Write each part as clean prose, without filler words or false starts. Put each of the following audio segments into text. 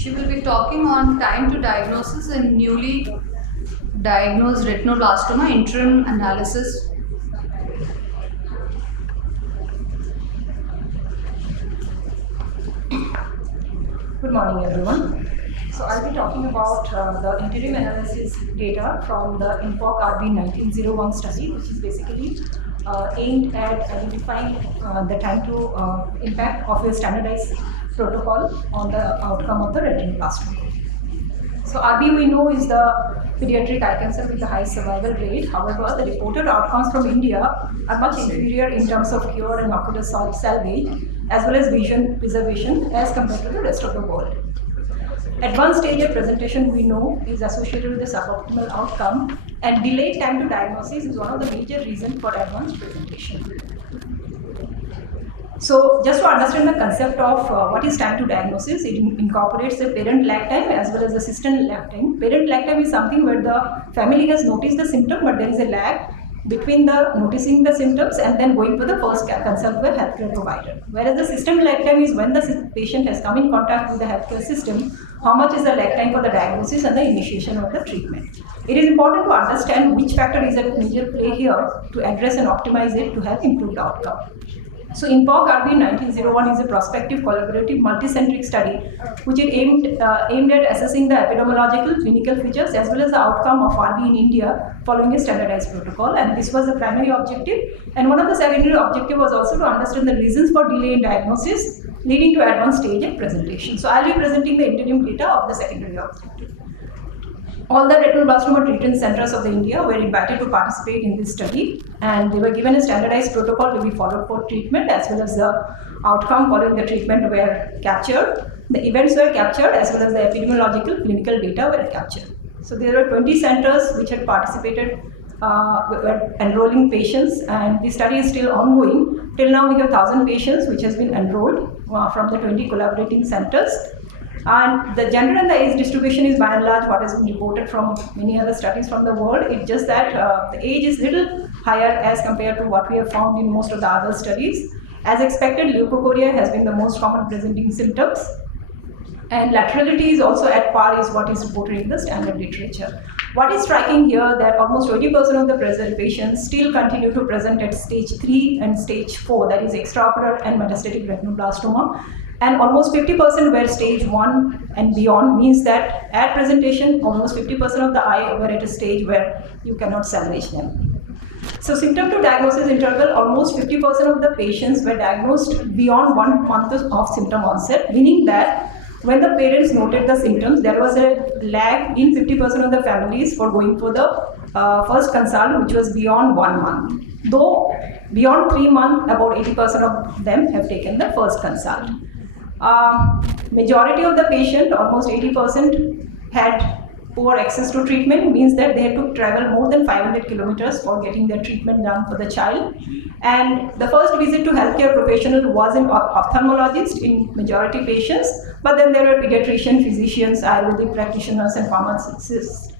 She will be talking on time to diagnosis in newly diagnosed retinoblastoma interim analysis. Good morning, everyone. So I'll be talking about the interim analysis data from the INPOC RB1901 study, which is basically aimed at identifying the time to impact of a standardized protocol on the outcome of the retinoblastoma. So RB we know is the pediatric eye cancer with the highest survival rate. However, the reported outcomes from India are much inferior in terms of cure and ocular salvage, as well as vision preservation as compared to the rest of the world. Advanced stage of presentation we know is associated with the suboptimal outcome, and delayed time to diagnosis is one of the major reasons for advanced presentation. So just to understand the concept of what is time to diagnosis, it incorporates the parent lag time as well as the assistant lag time. Parent lag time is something where the family has noticed the symptom, but there is a lag between the noticing the symptoms and then going for the first consult with a healthcare provider. Whereas the system lag time is when the patient has come in contact with the healthcare system, how much is the lag time for the diagnosis and the initiation of the treatment. It is important to understand which factor is at major play here to address and optimize it to have improved outcome. So INPOC RB1901 is a prospective collaborative multicentric study which is aimed at assessing the epidemiological clinical features as well as the outcome of RB in India following a standardized protocol, and this was the primary objective, and one of the secondary objective was also to understand the reasons for delay in diagnosis leading to advanced stage and presentation. So I'll be presenting the interim data of the secondary objective. All the retinoblastoma treatment centers of India were invited to participate in this study, and they were given a standardized protocol to be followed for treatment, as well as the outcome following the treatment were captured. The events were captured as well as the epidemiological clinical data were captured. So there were 20 centers which had participated, were enrolling patients, and the study is still ongoing. Till now we have 1,000 patients which has been enrolled from the 20 collaborating centers. And the gender and the age distribution is by and large what has been reported from many other studies from the world. It's just that the age is little higher as compared to what we have found in most of the other studies. As expected, leukocoria has been the most common presenting symptoms, and laterality is also at par is what is reported in the standard literature. What is striking here that almost 20% of the present patients still continue to present at stage 3 and stage 4, that is extraocular and metastatic retinoblastoma. And almost 50% were stage 1 and beyond, means that at presentation, almost 50% of the eye were at a stage where you cannot salvage them. So symptom to diagnosis interval, almost 50% of the patients were diagnosed beyond 1 month of symptom onset, meaning that when the parents noted the symptoms, there was a lag in 50% of the families for going for the first consult, which was beyond 1 month. Though beyond 3 months, about 80% of them have taken the first consult. Majority of the patient, almost 80%, had poor access to treatment, means that they had to travel more than 500 kilometers for getting their treatment done for the child. And the first visit to healthcare professional was an ophthalmologist in majority patients, but then there were pediatrician, physicians, Ayurvedic practitioners and pharmacists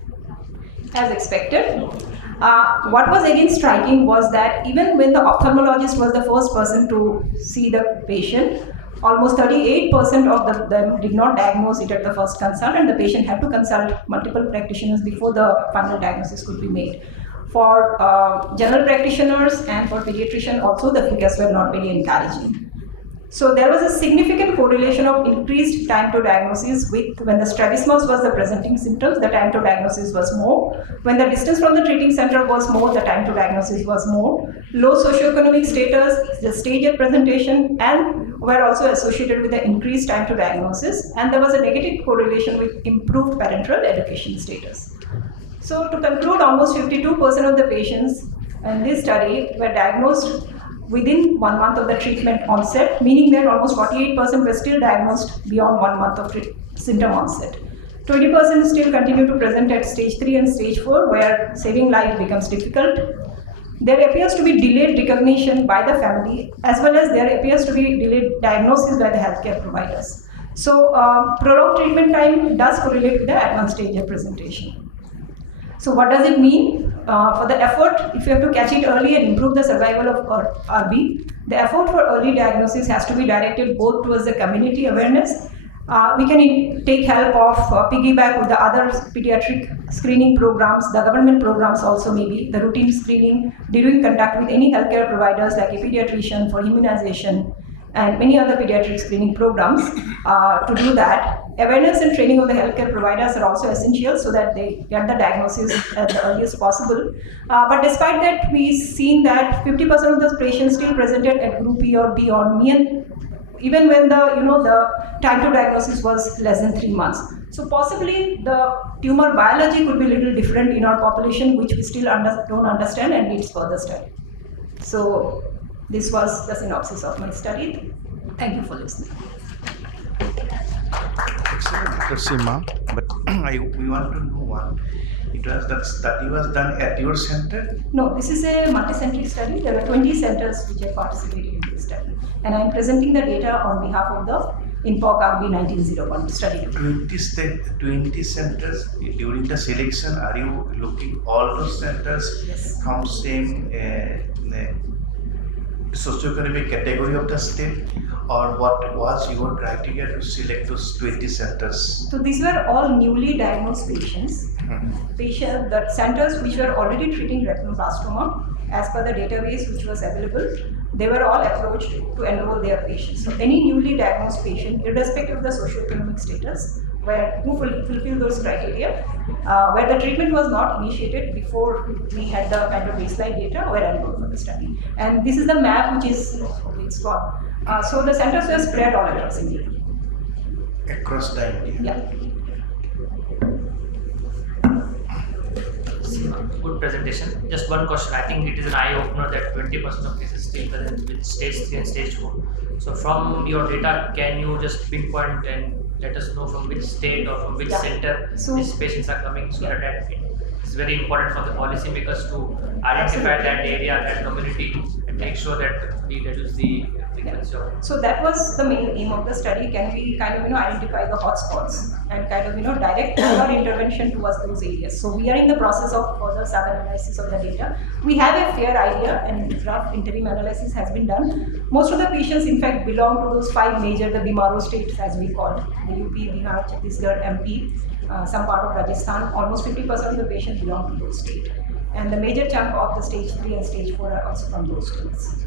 as expected. What was again striking was that even when the ophthalmologist was the first person to see the patient, almost 38% of them did not diagnose it at the first consult, and the patient had to consult multiple practitioners before the final diagnosis could be made. For general practitioners and for pediatrician also, the figures were not very encouraging. So there was a significant correlation of increased time to diagnosis with when the strabismus was the presenting symptoms, the time to diagnosis was more. When the distance from the treating center was more, the time to diagnosis was more. Low socioeconomic status, the stage of presentation, and were also associated with the increased time to diagnosis, and there was a negative correlation with improved parental education status. So to conclude, almost 52% of the patients in this study were diagnosed within 1 month of the treatment onset, meaning that almost 48% were still diagnosed beyond 1 month of symptom onset. 20% still continue to present at stage 3 and stage 4, where saving life becomes difficult. There appears to be delayed recognition by the family, as well as there appears to be delayed diagnosis by the healthcare providers. So prolonged treatment time does correlate with the advanced stage of presentation. So what does it mean? For the effort, if you have to catch it early and improve the survival of RB, the effort for early diagnosis has to be directed both towards the community awareness We can take help of piggyback with the other pediatric screening programs, the government programs also maybe, the routine screening, during contact with any healthcare providers like a pediatrician for immunization and many other pediatric screening programs. To do that, awareness and training of the healthcare providers are also essential so that they get the diagnosis at the earliest possible. But despite that, we've seen that 50% of those patients still presented at group E or B or mean, even when the time to diagnosis was less than 3 months. So possibly the tumor biology could be a little different in our population, which we still don't understand and needs further study. So this was the synopsis of my study. Thank you for listening. Dr. SIMA, but we want to know one. That study was done at your center? No, this is a multi-centric study. There were 20 centers which have participated in this study. And I am presenting the data on behalf of the INPOC RB 1901 study. 20 centers. During the selection, are you looking all those centers Yes. from same socioeconomic category of the state, or what was your criteria to select those 20 centers? So these were all newly diagnosed patients. The centers which were already treating retinoblastoma, as per the database which was available, they were all approached to enroll their patients. So any newly diagnosed patient, irrespective of the socioeconomic status, who fulfill those criteria, where the treatment was not initiated before we had the kind of baseline data, were enrolled for the study. And this is the map which is, it's gone. So the centers were spread all across India. Across the India? Yeah. Good presentation. Just one question. I think it is an eye-opener that 20% of cases still present with stage 3 and stage 4. So from your data, can you just pinpoint and let us know from which state or from which center these patients are coming, so that it's very important for the policymakers to identify that area, that community, and make sure that we reduce the frequency of. So that was the main aim of the study. Can we kind of identify the hotspots and kind of direct our intervention towards those areas? So we are in the process of further sub-analysis of the data. We have a fair idea, and rough interim analysis has been done. Most of the patients, in fact, belong to those 5 major, the Bimaro states as we call it, the UP, Bihar, Chhattisgarh, MP, some part of Rajasthan. Almost 50% of the patients belong to those states. And the major chunk of the stage 3 and stage 4 are also from those states.